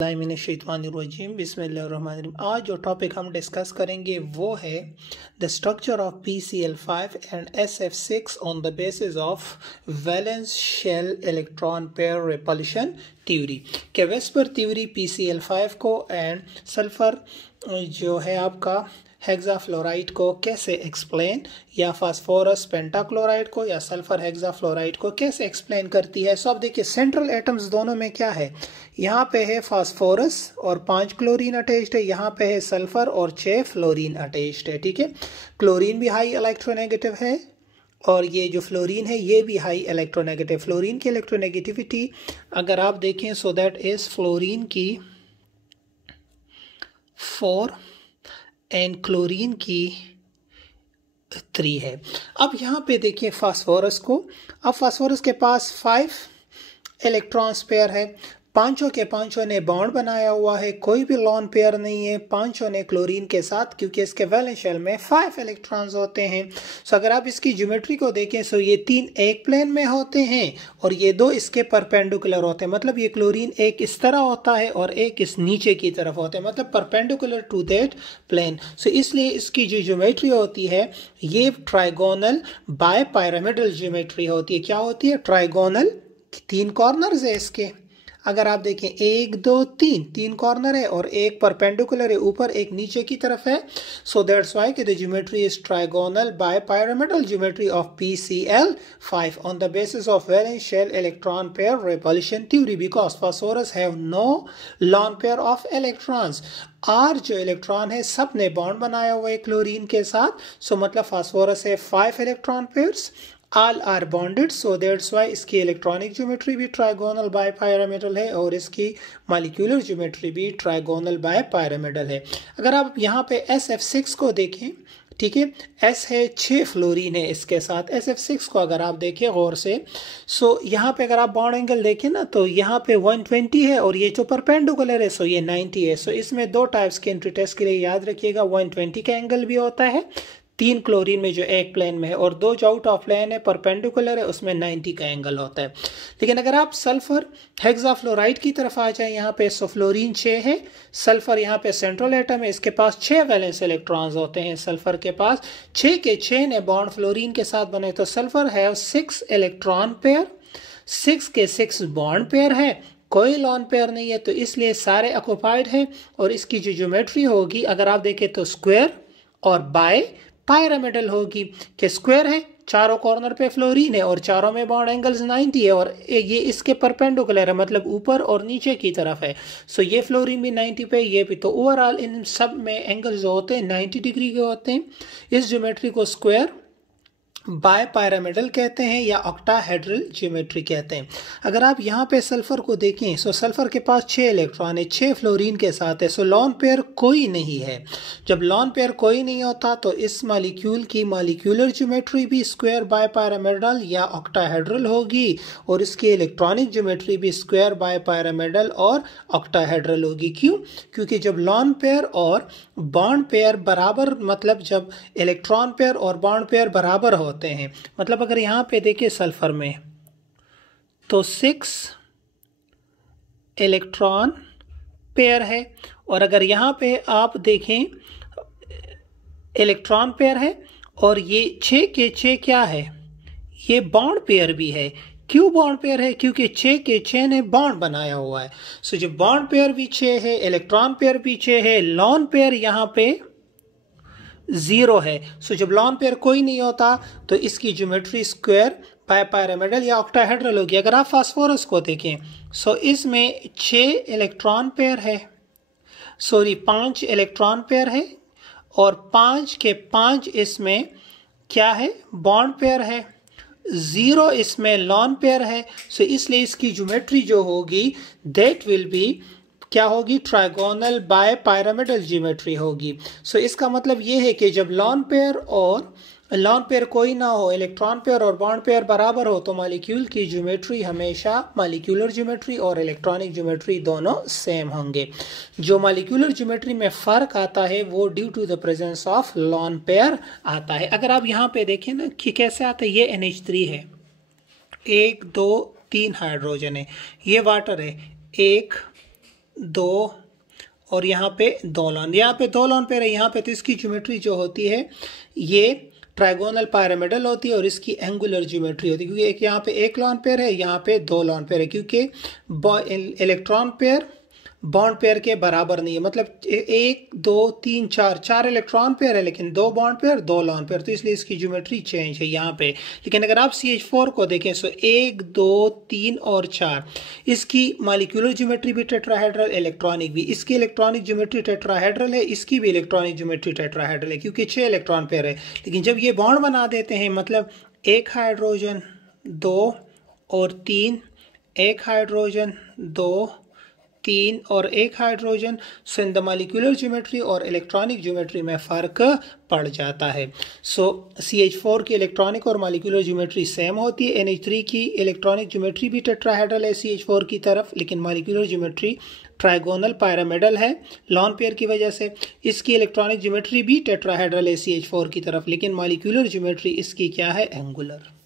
बिस्मिल्लाहिर्रहमानिर्रहीम बिस्मिल्लाहिर्रहमानिर्रहीम। आज जो टॉपिक हम डिस्कस करेंगे वो है the structure of PCl5 and SF6 on the basis of valence shell electron pair repulsion theory. के वेस्पर थ्योरी PCl5 को एंड सल्फर जो है आपका हेक्साफ्लोराइड को कैसे एक्सप्लेन, या फास्फोरस पेंटाक्लोराइड को या सल्फर हेक्साफ्लोराइड को कैसे एक्सप्लेन करती है। सब देखिए सेंट्रल एटम्स दोनों में क्या है, यहाँ पे है फास्फोरस और 5 क्लोरीन अटैच्ड है, यहाँ पे है सल्फर और 6 फ्लोरीन अटैच्ड है। ठीक है, क्लोरीन भी हाई इलेक्ट्रोनेगेटिव है और ये जो फ्लोरीन है ये भी हाई इलेक्ट्रोनेगेटिव। फ्लोरीन की इलेक्ट्रोनेगेटिविटी अगर आप देखें सो दैट इज फ्लोरीन की 4 एंड क्लोरीन की 3 है। अब यहाँ पे देखिए फास्फोरस को, अब फास्फोरस के पास 5 इलेक्ट्रॉन पेयर है, पांचों के पांचों ने बॉन्ड बनाया हुआ है, कोई भी लॉन पेयर नहीं है पांचों ने क्लोरीन के साथ, क्योंकि इसके वैलेंस शेल में 5 इलेक्ट्रॉन्स होते हैं। सो अगर आप इसकी ज्योमेट्री को देखें सो ये 3 एक प्लेन में होते हैं और ये 2 इसके परपेंडिकुलर होते हैं। मतलब ये क्लोरीन एक इस तरह होता है और एक इस नीचे की तरफ होता है, मतलब परपेंडिकुलर टू दैट प्लेन। सो इसलिए इसकी जो ज्योमेट्री होती है ये ट्राइगोनल बाय पिरामिडल ज्योमेट्री होती है। क्या होती है? ट्राइगोनल। 3 कॉर्नर्स है इसके, अगर आप देखें 1 2 3 कॉर्नर है और एक परपेंडिकुलर है ऊपर एक नीचे की तरफ है। सो दैट्स व्हाई कि the geometry is trigonal bipyramidal geometry of PCl5 on the basis of valence shell electron pair repulsion theory, because phosphorus have no lone pair of electrons. आर जो इलेक्ट्रॉन है सब ने bond बनाया हुआ है chlorine के साथ। सो मतलब फास्फोरस है 5 electron pairs, all are bonded, so that's why इसकी इलेक्ट्रॉनिक ज्योमेट्री भी ट्राइगोनल बाय पिरामिडल है और इसकी मॉलिक्यूलर ज्योमेट्री भी ट्राइगोनल बाय पिरामिडल है। अगर आप यहाँ पे SF6 को देखें, ठीक है, S है 6 फ्लोरीन है इसके साथ। SF6 को अगर आप देखें गौर से, सो यहाँ पे अगर आप बॉन्ड एंगल देखें ना तो यहाँ पे 120 है और ये जो परपेंडिकुलर है सो ये 90 है। सो इसमें 2 टाइप्स के एंट्री टेस्ट के लिए याद रखिएगा, 120 का एंगल भी होता है 3 क्लोरीन में जो एक प्लेन में है, और 2 जो आउट ऑफ प्लेन है परपेंडिकुलर है उसमें 90 का एंगल होता है। लेकिन अगर आप सल्फर हेक्साफ्लोराइड की तरफ आ जाए यहाँ पे, सो फ्लोरीन 6 है, सल्फर यहाँ पे सेंट्रल एटम है, इसके पास 6 वैलेंस इलेक्ट्रॉन्स होते हैं। सल्फर के पास 6 के 6 ने बॉन्ड फ्लोरीन के साथ बने, तो सल्फर हैव 6 इलेक्ट्रॉन पेयर, 6 के 6 बॉन्ड पेयर है, कोई लॉन पेयर नहीं है, तो इसलिए सारे ऑक्युपाइड है। और इसकी जो ज्योमेट्री होगी अगर आप देखें तो स्क्वायर और बाय पिरामिडल होगी, कि स्क्वायर है, चारों कॉर्नर पे फ्लोरीन है और चारों में बॉन्ड एंगल्स 90 है और ये इसके परपेंडिकुलर है, मतलब ऊपर और नीचे की तरफ है। सो ये फ्लोरीन भी 90 पे, ये भी, तो ओवरऑल इन सब में एंगल्स जो होते हैं 90 डिग्री के होते हैं। इस ज्योमेट्री को स्क्वायर बाय पिरामिडल कहते हैं या ऑक्टाहेड्रल ज्योमेट्री कहते हैं। अगर आप यहाँ पे सल्फर को देखें, सो सल्फर के पास 6 इलेक्ट्रॉन है, 6 फ्लोरीन के साथ है, सो लॉन पेयर कोई नहीं है। जब लॉन पेयर कोई नहीं होता तो इस मॉलिक्यूल की मॉलिक्यूलर ज्योमेट्री भी स्क्वायर बाय पिरामिडल या ऑक्टाहेड्रल होगी और इसकी इलेक्ट्रॉनिक ज्योमेट्री भी स्क्वायर बाय पिरामिडल और ऑक्टाहेड्रल होगी। क्यों? क्योंकि जब लॉन पेयर और बॉन्ड पेयर बराबर, मतलब जब इलेक्ट्रॉन पेयर और बॉन्ड पेयर बराबर होते हैं, मतलब अगर यहां पे देखिए सल्फर में तो 6 इलेक्ट्रॉन पेयर है और अगर यहां पे आप देखें इलेक्ट्रॉन पेयर है और ये 6 के 6 क्या है, ये बॉन्ड पेयर भी है। क्यों बॉन्ड पेयर है? क्योंकि 6 के 6 ने बॉन्ड बनाया हुआ है। सो जो बॉन्ड पेयर भी 6 है, इलेक्ट्रॉन पेयर भी 6 है, लॉन पेयर यहां पे 0 है। सो जब लॉन पेयर कोई नहीं होता तो इसकी ज्योमेट्री स्क्वायर बाय पिरामिडल या ऑक्टाहेड्रल होगी। अगर आप फास्फोरस को देखें सो इसमें 6 इलेक्ट्रॉन पेयर है, 5 इलेक्ट्रॉन पेयर है और 5 के 5 इसमें क्या है, बॉन्ड पेयर है, 0 इसमें लॉन पेयर है। सो इसलिए इसकी ज्योमेट्री जो होगी दैट विल बी क्या होगी, ट्राइगोनल बाय पिरामिडल ज्योमेट्री होगी। सो इसका मतलब ये है कि जब लॉन पेयर कोई ना हो, इलेक्ट्रॉन पेयर और बॉन्ड पेयर बराबर हो, तो मॉलिक्यूल की ज्योमेट्री हमेशा मॉलिक्यूलर ज्योमेट्री और इलेक्ट्रॉनिक ज्योमेट्री दोनों सेम होंगे। जो मॉलिक्यूलर ज्योमेट्री में फर्क आता है वो due to the presence of lone pair आता है। अगर आप यहाँ पे देखें ना कि कैसे आता है, ये NH3 है, 1 2 3 हाइड्रोजन है, ये वाटर है, 1 2 और यहाँ पे 2 लॉन, यहाँ पे 2 लॉन पेयर है यहाँ पे, तो इसकी ज्योमेट्री जो होती है ये ट्राइगोनल पायरामिडल होती है और इसकी एंगुलर ज्योमेट्री होती है, क्योंकि एक यहाँ पे 1 लॉन पेयर है, यहाँ पे 2 लॉन पेयर है, क्योंकि इलेक्ट्रॉन पेयर बॉन्ड पेयर के बराबर नहीं है, मतलब 1 2 3 4 इलेक्ट्रॉन पेयर है लेकिन 2 बॉन्ड पेयर 2 लॉन पेयर, तो इसलिए इसकी ज्योमेट्री चेंज है यहाँ पे। लेकिन अगर आप CH4 को देखें तो 1 2 3 और 4, इसकी मॉलिक्यूलर ज्योमेट्री भी टेट्राहेड्रल, इलेक्ट्रॉनिक भी, इसकी इलेक्ट्रॉनिक ज्योमेट्री टेट्राहेड्रल है, इसकी भी इलेक्ट्रॉनिक ज्योमेट्री टेट्राहेड्रल है, क्योंकि 6 इलेक्ट्रॉन पेयर है। लेकिन जब ये बॉन्ड बना देते हैं, मतलब 1 हाइड्रोजन 2 और 3, 1 हाइड्रोजन 2 3 और 1 hydrogen, so in the molecular geometry और इलेक्ट्रॉनिक ज्योमेट्री में फ़र्क पड़ जाता है। सो CH4 की इलेक्ट्रॉनिक और मॉलिक्यूलर ज्योमेट्री सेम होती है। NH3 की इलेक्ट्रॉनिक ज्योमेट्री भी टेट्राहेड्रल है CH4 की तरफ, लेकिन मॉलिक्यूलर ज्योमेट्री ट्राइगोनल पायरामिडल है लॉन पेयर की वजह से। इसकी इलेक्ट्रॉनिक ज्योमेट्री भी टेट्राहेड्रल है CH4 की तरफ, लेकिन मॉलिक्यूलर ज्योमेट्री इसकी क्या है, एंगुलर।